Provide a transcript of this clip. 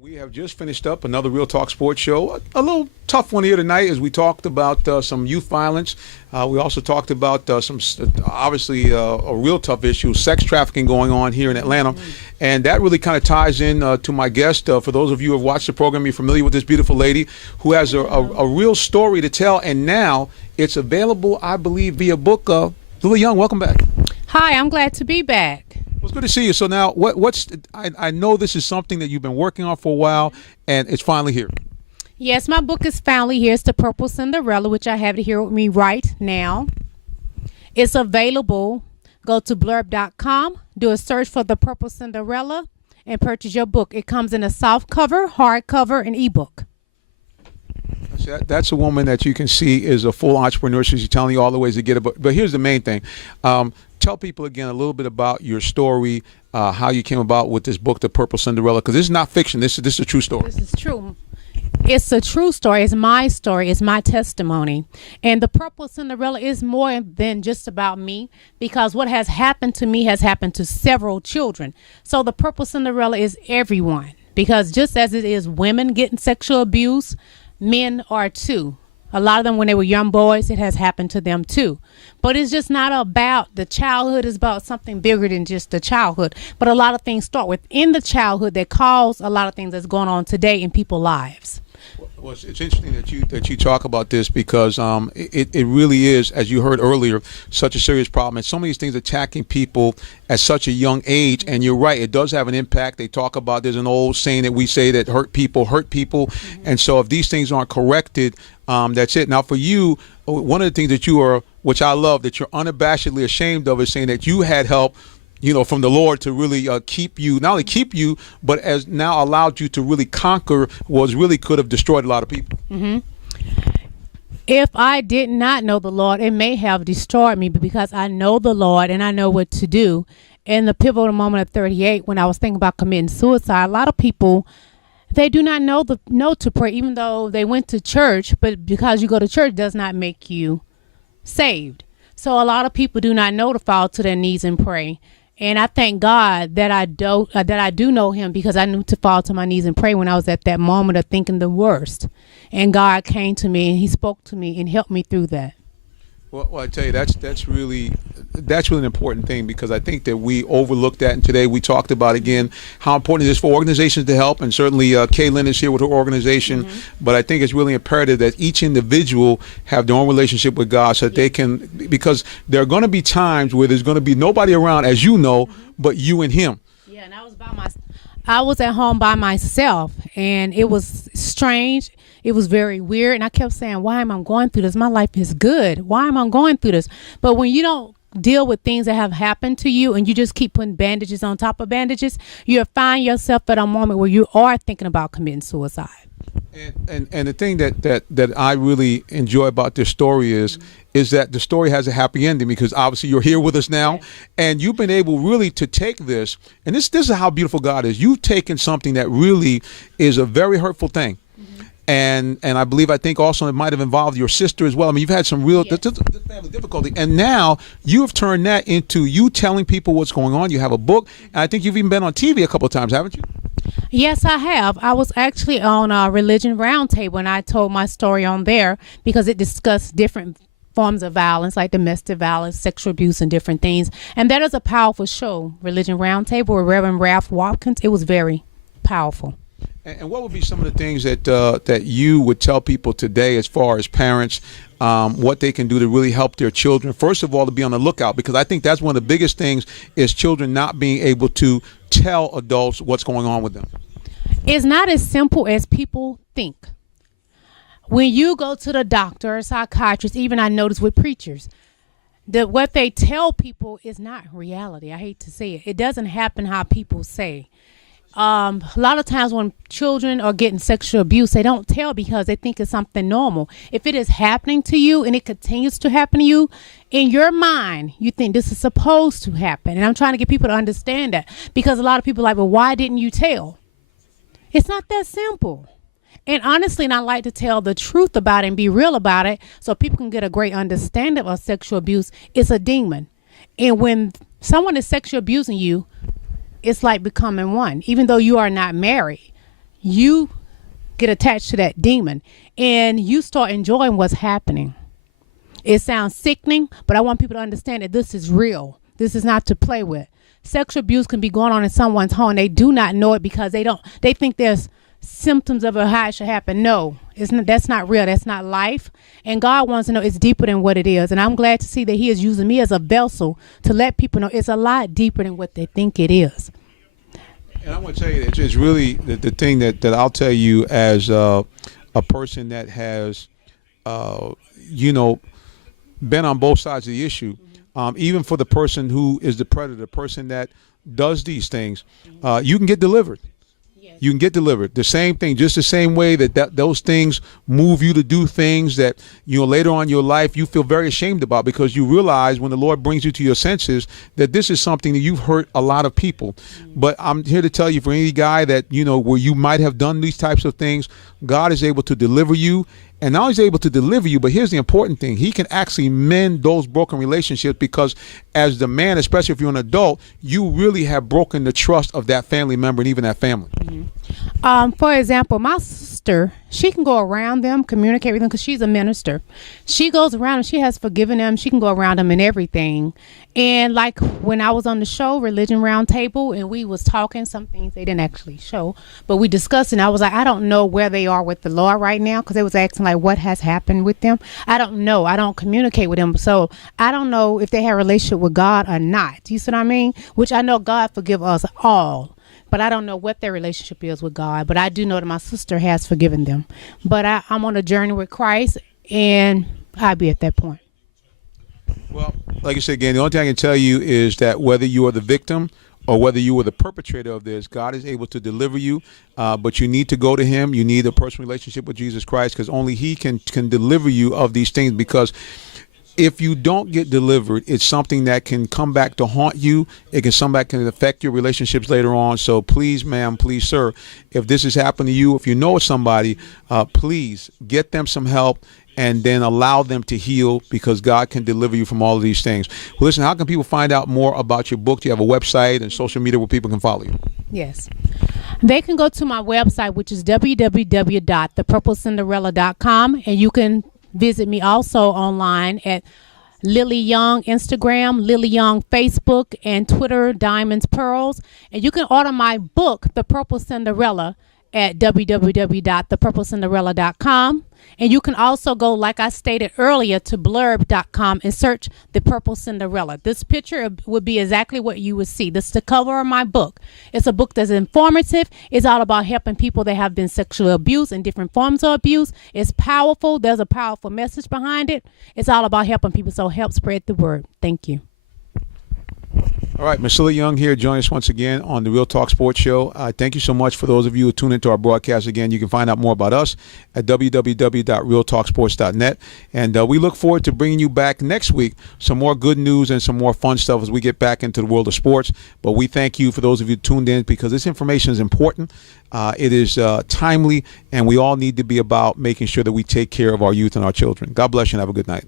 We have just finished up another Real Talk Sports show. A little tough one here tonight as we talked about some youth violence. We also talked about obviously a real tough issue, sex trafficking going on here in Atlanta. And that really kind of ties in to my guest. For those of you who have watched the program, you're familiar with this beautiful lady who has a real story to tell. And now it's available, I believe, via book. Lillie Young, welcome back. Hi, I'm glad to be back. Well, it's good to see you. So now, I know this is something that you've been working on for a while, and it's finally here. Yes, my book is finally here. It's The Purple Cinderella, which I have it here with me right now. It's available. Go to blurb.com, do a search for The Purple Cinderella, and purchase your book. It comes in a soft cover, hardcover, and ebook. That's a woman that you can see is a full entrepreneur. She's telling you all the ways to get it. But here's the main thing. Tell people again a little bit about your story, how you came about with this book, The Purple Cinderella, because this is not fiction. This is a true story. This is true. It's a true story. It's my story. It's my testimony. And The Purple Cinderella is more than just about me, because what has happened to me has happened to several children. So The Purple Cinderella is everyone, because just as it is women getting sexual abuse, men are too. A lot of them, when they were young boys, it has happened to them too. But it's just not about the childhood. It's about something bigger than just the childhood. But a lot of things start within the childhood that cause a lot of things that's going on today in people's lives. Well, it's interesting that you talk about this, because it really is, as you heard earlier, such a serious problem. And so many things attacking people at such a young age. And you're right, it does have an impact. They talk about, there's an old saying that we say that hurt people hurt people. Mm-hmm. And so if these things aren't corrected, that's it. Now, for you, one of the things that you are, which I love, that you're unabashedly ashamed of, is saying that you had help, from the Lord to really keep you, not only keep you, but as now allowed you to really conquer what really could have destroyed a lot of people. Mm-hmm. If I did not know the Lord, it may have destroyed me, but because I know the Lord and I know what to do. In the pivotal moment of 38, when I was thinking about committing suicide, a lot of people, they do not know to pray, even though they went to church, but because you go to church does not make you saved. So a lot of people do not know to fall to their knees and pray. And I thank God that I do know him, because I knew to fall to my knees and pray when I was at that moment of thinking the worst. And God came to me and he spoke to me and helped me through that. Well, I tell you, that's really an important thing, because I think that we overlooked that. And today we talked about, again, how important it is for organizations to help. And certainly Kaylin is here with her organization. Mm-hmm. But I think it's really imperative that each individual have their own relationship with God, so that they can, because there are going to be times where there's going to be nobody around, as you know, but you and him. Yeah, and I was at home by myself, and it was strange. It was very weird. And I kept saying, why am I going through this? My life is good. Why am I going through this? But when you don't deal with things that have happened to you and you just keep putting bandages on top of bandages, you'll find yourself at a moment where you are thinking about committing suicide. And the thing that I really enjoy about this story is that the story has a happy ending, because obviously you're here with us now, and you've been able really to take this, and this is how beautiful God is. You've taken something that really is a very hurtful thing. And I think also it might have involved your sister as well. I mean, you've had some real family difficulty, and now you have turned that into you telling people what's going on. You have a book, and I think you've even been on TV a couple of times, haven't you? Yes, I have. I was actually on a Religion Roundtable, and I told my story on there because it discussed different forms of violence, like domestic violence, sexual abuse, and different things. And that is a powerful show, Religion Roundtable with Reverend Ralph Watkins. It was very powerful. And what would be some of the things that you would tell people today, as far as parents, what they can do to really help their children? First of all, to be on the lookout, because I think that's one of the biggest things, is children not being able to tell adults what's going on with them. It's not as simple as people think. When you go to the doctor or psychiatrist, even I notice with preachers, that what they tell people is not reality. I hate to say it. It doesn't happen how people say. A lot of times when children are getting sexual abuse, they don't tell because they think it's something normal. If it is happening to you and it continues to happen to you, in your mind, you think this is supposed to happen. And I'm trying to get people to understand that, because a lot of people are like, well, why didn't you tell? It's not that simple. And honestly, and I like to tell the truth about it and be real about it, so people can get a great understanding of sexual abuse. It's a demon. And when someone is sexually abusing you, it's like becoming one. Even though you are not married, you get attached to that demon and you start enjoying what's happening. It sounds sickening, but I want people to understand that this is real. This is not to play with. Sexual abuse can be going on in someone's home. They do not know it because they think there's symptoms of how it should happen. No, that's not real. That's not life. And God wants to know it's deeper than what it is. And I'm glad to see that he is using me as a vessel to let people know it's a lot deeper than what they think it is. And I want to tell you, it's really the thing that I'll tell you as a person that has, been on both sides of the issue. Even for the person who is the predator, the person that does these things, you can get delivered. You can get delivered. The same thing, just the same way that those things move you to do things that, later on in your life you feel very ashamed about, because you realize when the Lord brings you to your senses that this is something that you've hurt a lot of people. But I'm here to tell you, for any guy that, where you might have done these types of things, God is able to deliver you. And now he's able to deliver you, but here's the important thing. He can actually mend those broken relationships, because as the man, especially if you're an adult, you really have broken the trust of that family member and even that family. For example, my sister, she can go around them, communicate with them, because she's a minister. She goes around and she has forgiven them. She can go around them and everything. And like when I was on the show, Religion Roundtable, and we was talking some things they didn't actually show, but we discussed, and I was like, I don't know where they are with the Lord right now, because they was asking like what has happened with them. I don't know. I don't communicate with them, so I don't know if they have a relationship with God or not. You see what I mean? Which I know God forgive us all. But I don't know what their relationship is with God. But I do know that my sister has forgiven them. But I'm on a journey with Christ, and I'll be at that point. Well, like I said again, the only thing I can tell you is that whether you are the victim or whether you were the perpetrator of this, God is able to deliver you. But you need to go to him. You need a personal relationship with Jesus Christ, because only he can deliver you of these things. Because if you don't get delivered, it's something that can come back to haunt you. It can affect your relationships later on. So please, ma'am, please, sir, if this has happened to you, if you know somebody, please get them some help and then allow them to heal, because God can deliver you from all of these things. Well, listen, how can people find out more about your book? Do you have a website and social media where people can follow you? Yes. They can go to my website, which is www.thepurplecinderella.com, and you can visit me also online at Lillie Young Instagram, Lillie Young Facebook, and Twitter, Diamonds Pearls. And you can order my book, The Purple Cinderella, at www.thepurplecinderella.com. And you can also go, like I stated earlier, to blurb.com and search The Purple Cinderella. This picture would be exactly what you would see. This is the cover of my book. It's a book that's informative. It's all about helping people that have been sexually abused and different forms of abuse. It's powerful. There's a powerful message behind it. It's all about helping people, so help spread the word. Thank you. All right, Miss Lillie Young here. Join us once again on the Real Talk Sports Show. Thank you so much for those of you who tune into our broadcast. Again, you can find out more about us at www.realtalksports.net. And we look forward to bringing you back next week some more good news and some more fun stuff as we get back into the world of sports. But we thank you for those of you tuned in, because this information is important. It is timely, and we all need to be about making sure that we take care of our youth and our children. God bless you and have a good night.